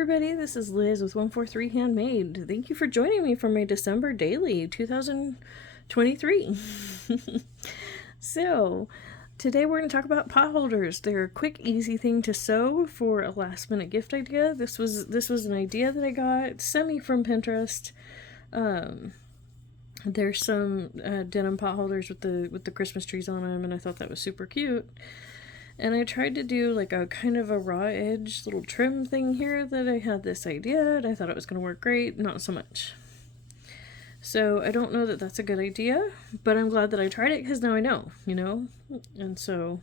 everybody, this is Liz with 143 Handmade. Thank you for joining me for my December daily 2023. So, today we're going to talk about pot holders. They're a quick, easy thing to sew for a last minute gift idea. This was an idea that I got semi from Pinterest. There's some denim pot holders with the Christmas trees on them, and I thought that was super cute. And I tried to do like a kind of a raw edge little trim thing here that I had this idea and I thought it was going to work great. Not so much. So I don't know that that's a good idea, but I'm glad that I tried it because now I know, and so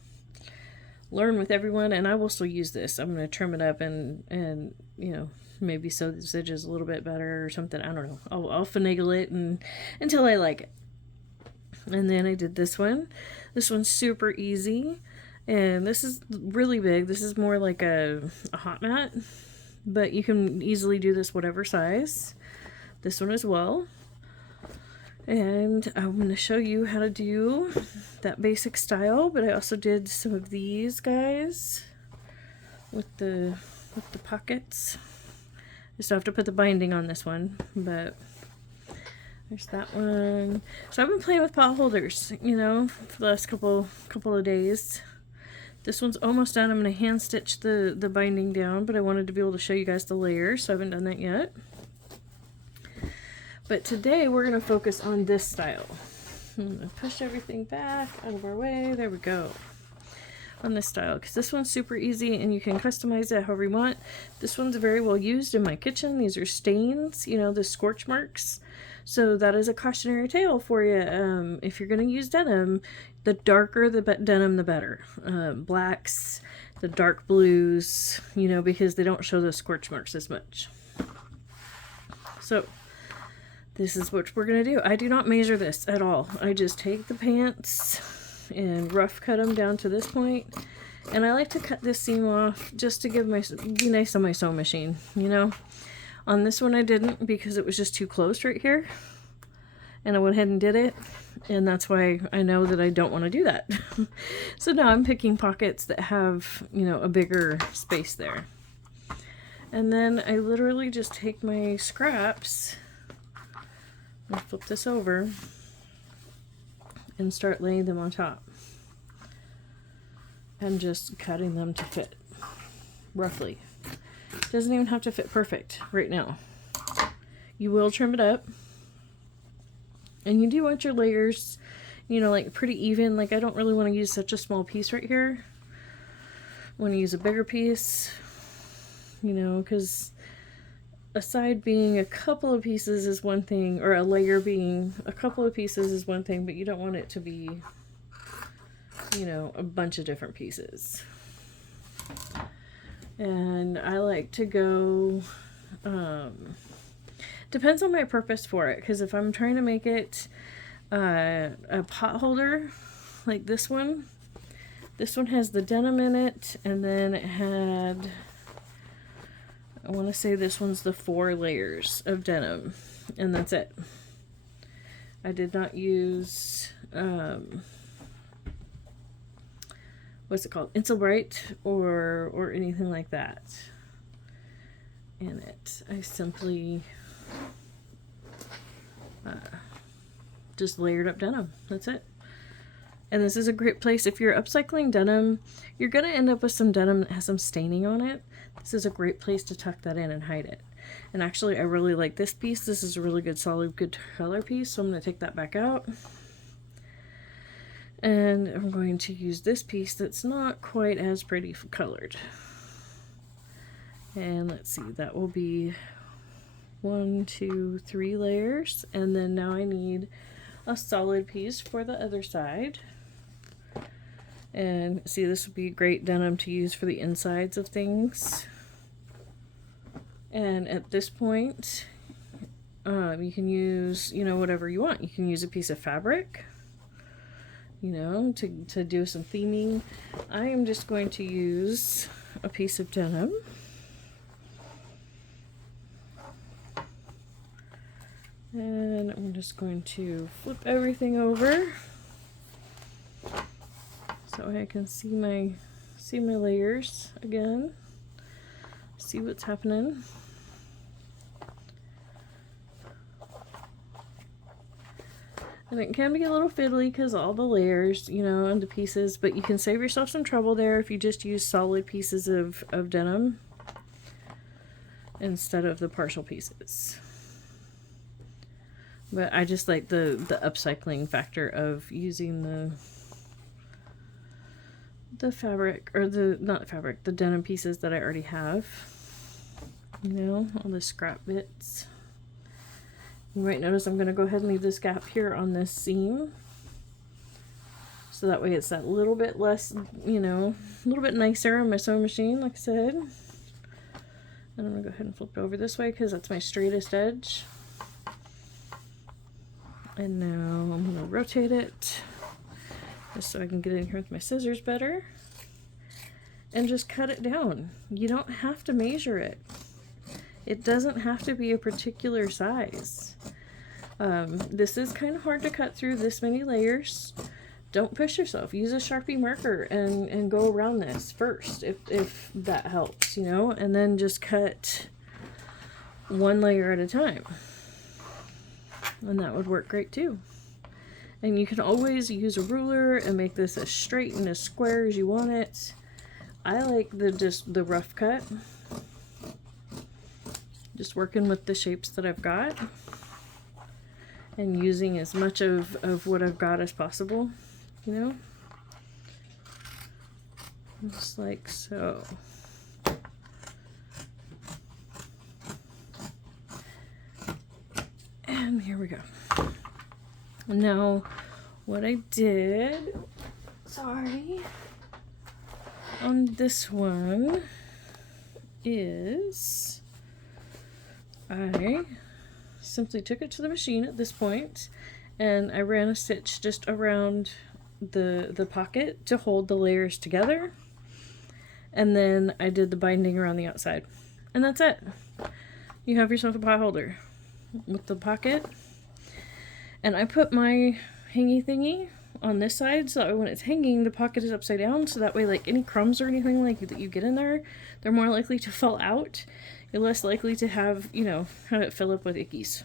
learn with everyone. And I will still use this. I'm going to trim it up and maybe sew the edges a little bit better or something. I don't know. I'll finagle it until I like it. And then I did this one. This one's super easy. And this is really big. This is more like a hot mat, but you can easily do this whatever size. This one as well. And I'm going to show you how to do that basic style, but I also did some of these guys with the pockets. I still have to put the binding on this one, but there's that one. So I've been playing with pot holders, for the last couple of days. This one's almost done. I'm going to hand stitch the binding down, but I wanted to be able to show you guys the layers, so I haven't done that yet. But today we're going to focus on this style. I'm going to push everything back out of our way. There we go. On this style, because this one's super easy and you can customize it however you want. This one's very well used in my kitchen. These are stains, the scorch marks. So that is a cautionary tale for you. If you're going to use denim, the darker the denim, the better. Blacks, the dark blues, because they don't show those scorch marks as much. So this is what we're going to do. I do not measure this at all. I just take the pants and rough cut them down to this point. And I like to cut this seam off just to be nice on my sewing machine, On this one I didn't because it was just too close right here. And I went ahead and did it. And that's why I know that I don't want to do that. So now I'm picking pockets that have, a bigger space there. And then I literally just take my scraps and flip this over and start laying them on top. And just cutting them to fit roughly. Doesn't even have to fit perfect right now. You will trim it up. And you do want your layers, like pretty even. Like I don't really want to use such a small piece right here. I want to use a bigger piece, because a side being a couple of pieces is one thing, or a layer being a couple of pieces is one thing, but you don't want it to be, a bunch of different pieces. And I like to go, depends on my purpose for it, because if I'm trying to make it a pot holder, like this one has the denim in it, and then it had, I want to say this one's the 4 layers of denim, and that's it. I did not use, what's it called? Insulbrite or anything like that in it. I simply just layered up denim. That's it. And this is a great place if you're upcycling denim. You're going to end up with some denim that has some staining on it. This is a great place to tuck that in and hide it. And actually, I really like this piece. This is a really good, solid, good color piece. So I'm going to take that back out. And I'm going to use this piece that's not quite as pretty colored. And let's see, that will be 1, 2, 3 layers. And then now I need a solid piece for the other side. And see, this would be great denim to use for the insides of things. And at this point, you can use, whatever you want. You can use a piece of fabric, to do some theming. I am just going to use a piece of denim. And I'm just going to flip everything over so I can see my layers again. see what's happening. And it can be a little fiddly because all the layers, you know, and the pieces, but you can save yourself some trouble there if you just use solid pieces of denim instead of the partial pieces. But I just like the upcycling factor of using the fabric, or not fabric, the denim pieces that I already have. You know, all the scrap bits. You might notice I'm going to go ahead and leave this gap here on this seam. So that way it's that little bit less, you know, a little bit nicer on my sewing machine, like I said. And I'm going to go ahead and flip it over this way because that's my straightest edge. And now I'm going to rotate it just so I can get in here with my scissors better. And just cut it down. You don't have to measure it. It doesn't have to be a particular size. This is kind of hard to cut through this many layers. Don't push yourself. Use a Sharpie marker and go around this first if that helps, you know, and then just cut one layer at a time. And that would work great too. And you can always use a ruler and make this as straight and as square as you want it. I like the rough cut. Just working with the shapes that I've got and using as much of what I've got as possible, you know, just like so. And here we go. Now what I did, sorry, on this one is I simply took it to the machine at this point and I ran a stitch just around the pocket to hold the layers together, and then I did the binding around the outside, and that's it. You have yourself a pot holder with the pocket. And I put my hangy thingy on this side so that when it's hanging, the pocket is upside down, so that way like any crumbs or anything like that you get in there, they're more likely to fall out. You're less likely to have, you know, have it fill up with ickies.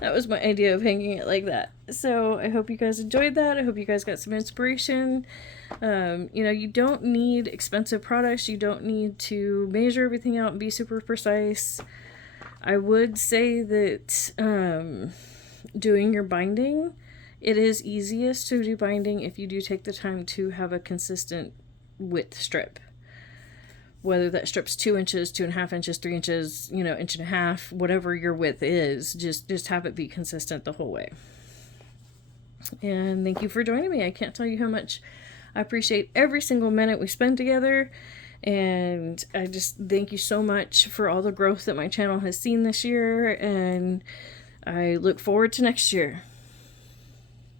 That was my idea of hanging it like that. So I hope you guys enjoyed that. I hope you guys got some inspiration. You know, you don't need expensive products. You don't need to measure everything out and be super precise. I would say that doing your binding, it is easiest to do binding if you do take the time to have a consistent width strip. Whether that strip's 2 inches, 2.5 inches, 3 inches, you know, 1.5 inches, whatever your width is, just have it be consistent the whole way. And thank you for joining me. I can't tell you how much I appreciate every single minute we spend together. And I just thank you so much for all the growth that my channel has seen this year. And I look forward to next year.